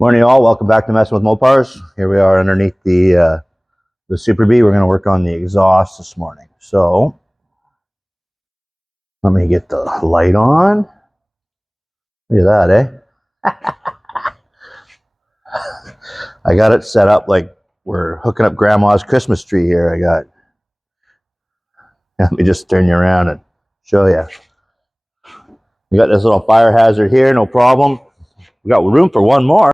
Morning, all. Welcome back to Messing with Mopars. Here we are underneath the Super Bee. We're going to work on the exhaust this morning. So let me get the light on. Look at that, eh? I got it set up like we're hooking up Grandma's Christmas tree here. Let me just turn you around and show you. We got this little fire hazard here, no problem. We got room for one more.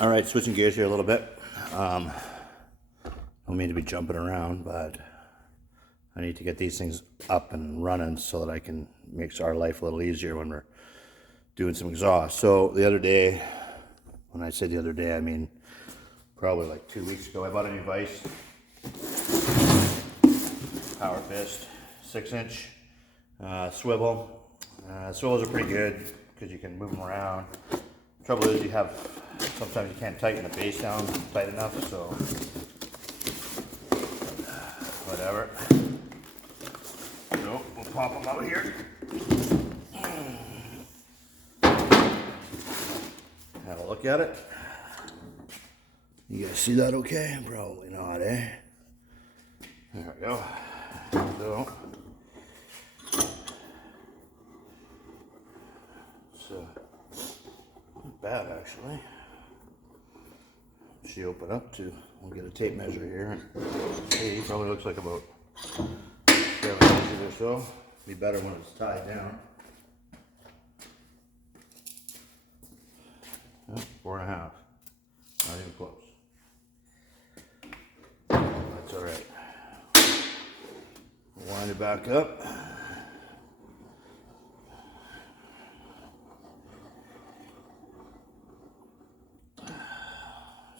All right, switching gears here a little bit. Don't mean to be jumping around, but I need to get these things up and running so that I can make our life a little easier when we're doing some exhaust. So the other day, when I say the other day, I mean probably like 2 weeks ago, I bought a new vise, Power Fist, 6-inch swivel. Swivels are pretty good because you can move them around. Trouble is sometimes you can't tighten the base down tight enough, so whatever. So we'll pop them out here. Have a look at it. You guys see that okay? Probably not, eh? There we go. So, it's not bad actually. She open up to, we'll get a tape measure here. Hey, probably looks like about 7 inches or so. Be better when it's tied down. 4.5. Not even close. That's alright. Wind it back up.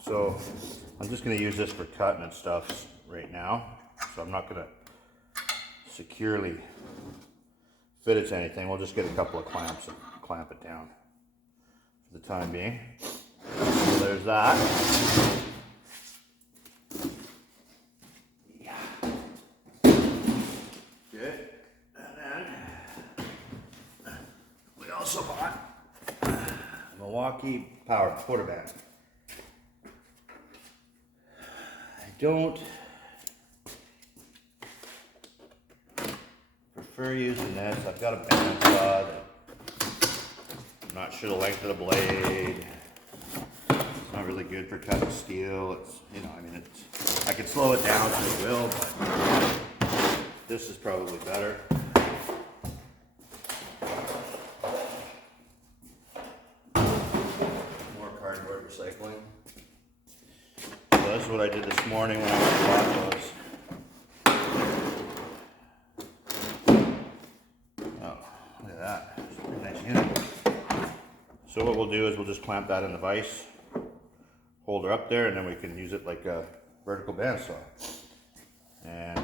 So I'm just going to use this for cutting and stuff right now. So I'm not going to securely fit it to anything. We'll just get a couple of clamps and clamp it down for the time being. So there's that. Yeah. Good. And then we also bought Milwaukee powered quarter band. I don't prefer using this. I've got a bandsaw that I'm not sure the length of the blade. It's not really good for cutting steel. It's, you know, I mean, I could slow it down so it will, but this is probably better. More cardboard recycling. So that's what I did this morning when I went to bought those. Oh, look at that. It's a pretty nice unit. So what we'll do is we'll just clamp that in the vise, hold her up there, and then we can use it like a vertical bandsaw. And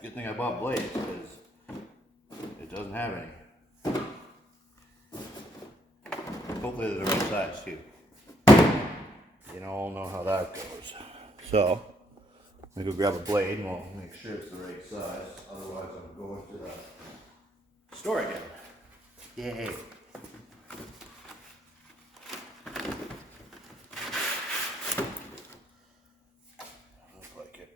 good thing I bought blades because it doesn't have any. Hopefully they're the right size too. You all know how that goes. So I'm gonna go grab a blade and we'll make sure it's the right size. Otherwise I'm going to the store again. Yay. Looks like it.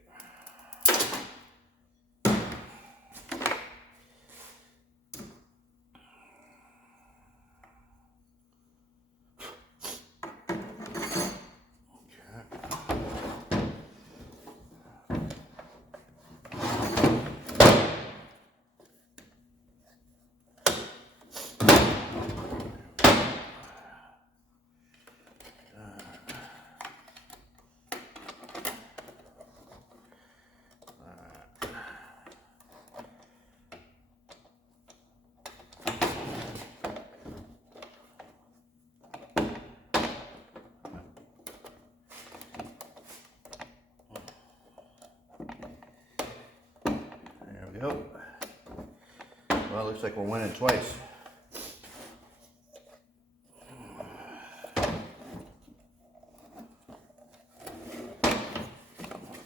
There we go. Well, it looks like we're winning twice.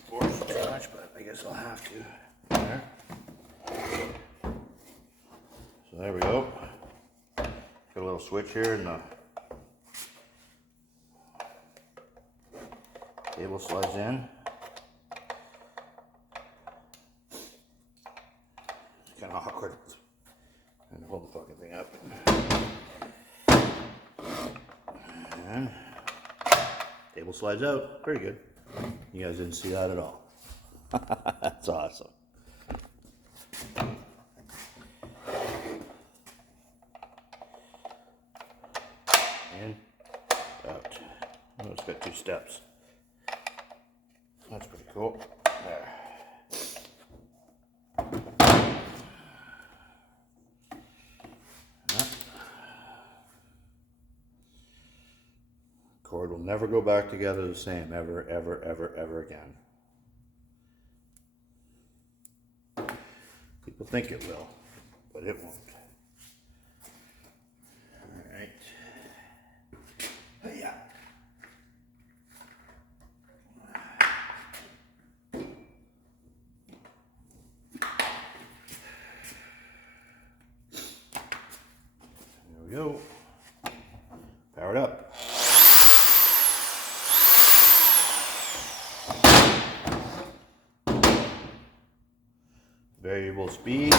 Force too much, but I guess I'll have to. There. So there we go. Got a little switch here and the cable slides in. It's kind of awkward. And hold the fucking thing up. And cable slides out. Pretty good. You guys didn't see that at all. That's awesome. In, out. Oh, it's got 2 steps. That's pretty cool. There. Cord will never go back together the same ever, ever, ever, ever again. People think it will, but it won't. All right. Yeah. There we go. Powered up. Variable speed.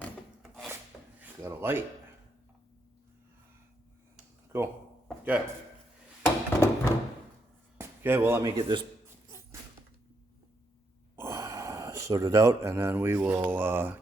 It's got a light. Cool. Okay. Okay, well, let me get this sorted out and then we will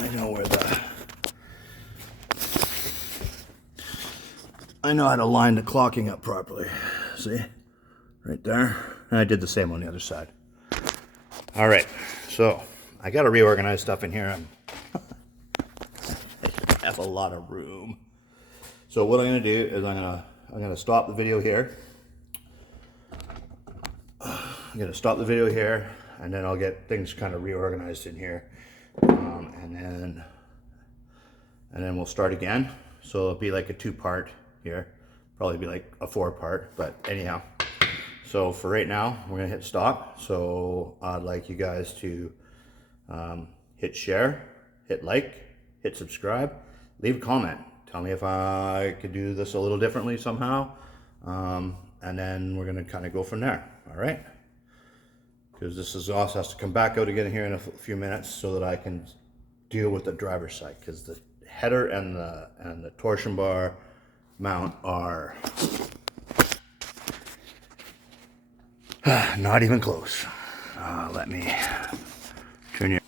I know how to line the clocking up properly. See? Right there. And I did the same on the other side. All right. So I got to reorganize stuff in here. I have a lot of room. So what I'm going to do is I'm going to stop the video here. I'm going to stop the video here, and then I'll get things kind of reorganized in here. And then we'll start again. So it'll be like a 2-part here. Probably be like a 4-part, but anyhow. So for right now, we're gonna hit stop. So I'd like you guys to hit share, hit like, hit subscribe, leave a comment. Tell me if I could do this a little differently somehow. And then we're gonna kind of go from there, all right? Because this exhaust has to come back out again here in a few minutes so that I can deal with the driver's side, because the header and the torsion bar mount are not even close. Let me turn your...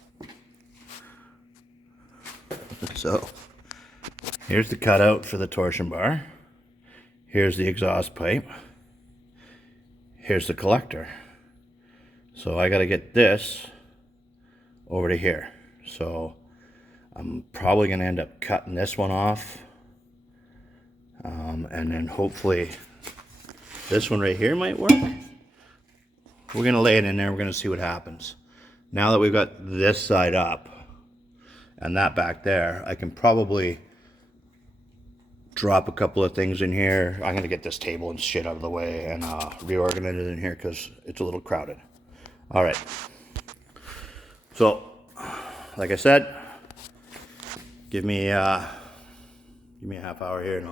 So here's the cutout for the torsion bar. Here's the exhaust pipe. Here's the collector. So I got to get this over to here. So I'm probably going to end up cutting this one off. And then hopefully this one right here might work. We're going to lay it in there. We're going to see what happens. Now that we've got this side up and that back there, I can probably drop a couple of things in here. I'm going to get this table and shit out of the way and reorganize it in here because it's a little crowded. All right. So, like I said, give me a half hour here and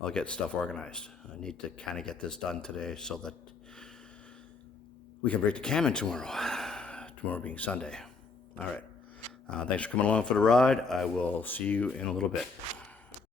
I'll get stuff organized. I need to kind of get this done today so that we can break the cam in tomorrow. Tomorrow being Sunday. All right. Thanks for coming along for the ride. I will see you in a little bit.